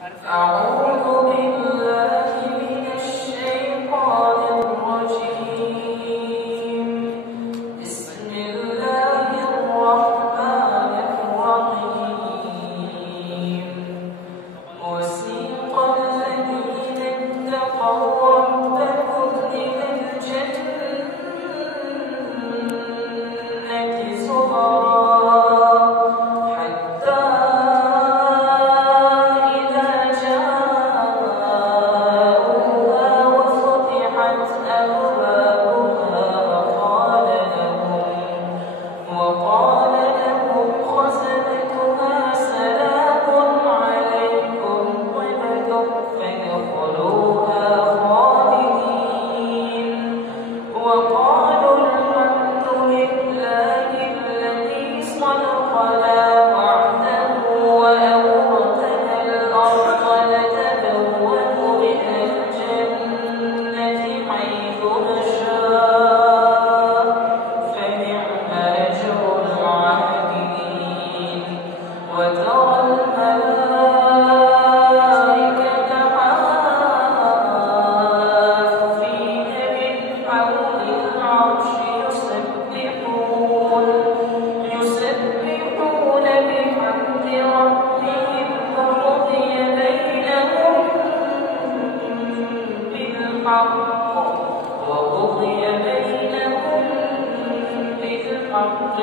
أعوذ بالله من الشيطان الرجيم. بسم الله الرحمن الرحيم. وسيق الذين اتقوا ربهم إلى الجنة زمرا حتى إذا جاءوها وفتحت أبوابها وقال لهم خزنتها سلام عليكم طبتم فادخلوها خالدين وقالوا الحمد لله الذي صدقنا وعده وأورثنا الأرض نتبوأ من الجنة حيث نشاء فنعم أجر العاملين. وترى الملائكة حافين من حول العرش يسبحون بحمد ربهم وقضي بينهم بالحق